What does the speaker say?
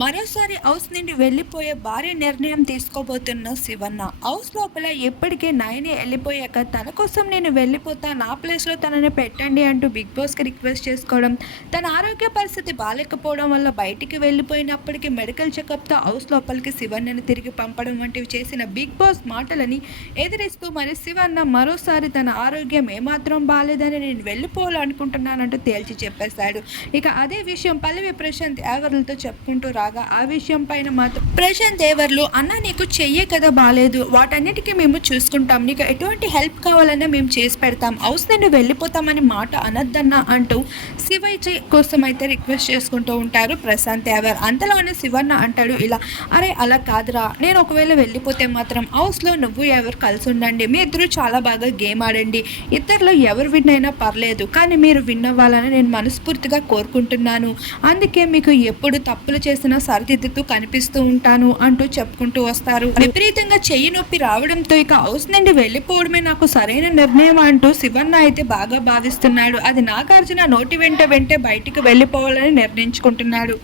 మరోసారి హౌస్ నుండి వెళ్ళిపోయే భారీ నిర్ణయం తీసుకోబోతున్న శివన్న. హౌస్ లోపల ఎప్పటికే నయని వెళ్ళిపోయాక తన కోసం నేను వెళ్ళిపోతా నా ప్లేస్లో తనని పెట్టండి అంటూ బిగ్ బాస్కి రిక్వెస్ట్ చేసుకోవడం తన ఆరోగ్య పరిస్థితి బాగాలేకపోవడం వల్ల బయటికి వెళ్ళిపోయినప్పటికీ మెడికల్ చెకప్తో హౌస్ లోపలికి శివన్నని తిరిగి పంపడం వంటివి చేసిన బిగ్ బాస్ మాటలని ఎదిరిస్తూ మరి శివన్న మరోసారి తన ఆరోగ్యం ఏమాత్రం బాగాలేదని నేను వెళ్ళిపోవాలనుకుంటున్నానంటూ తేల్చి చెప్పేశాడు. ఇక అదే విషయం పల్లవి ప్రశాంత్ ఎవరితో చెప్పుకుంటూ కాగా ఆ విషయం పైన మాత్రం ప్రశాంత్ దేవర్లు అన్న నీకు చెయ్యే కదా బాగాలేదు వాటన్నిటికీ మేము చూసుకుంటాం. నీకు ఎటువంటి హెల్ప్ కావాలన్నా మేము చేసి పెడతాం. హౌస్ నుండి వెళ్ళిపోతామని మాట అనద్దన్నా అంటూ శివయ్య కోసం అయితే రిక్వెస్ట్ చేసుకుంటూ ఉంటారు ప్రశాంత్ దేవర్. అంతలోనే శివన్న అంటాడు ఇలా అరే అలా కాదురా. నేను ఒకవేళ వెళ్ళిపోతే మాత్రం హౌస్లో నువ్వు ఎవరు కలిసి ఉండండి. మీ ఇద్దరు చాలా బాగా గేమ్ ఆడండి. ఇద్దరిలో ఎవరు విన్ అయినా పర్లేదు కానీ మీరు విన్ అవ్వాలని నేను మనస్ఫూర్తిగా కోరుకుంటున్నాను. అందుకే మీకు ఎప్పుడు తప్పులు చేసినా సరిదిద్దుతూ కనిపిస్తూ ఉంటాను అంటూ చెప్పుకుంటూ వస్తారు. విపరీతంగా చెయ్యి నొప్పి రావడంతో ఇక హౌస్ నుండి వెళ్ళిపోవడమే నాకు సరైన నిర్ణయం అంటూ శివన్న అయితే బాగా భావిస్తున్నాడు. అది నాగార్జున నోటి వెంట వెంటే బయటికి వెళ్ళిపోవాలని నిర్ణయించుకుంటున్నాడు.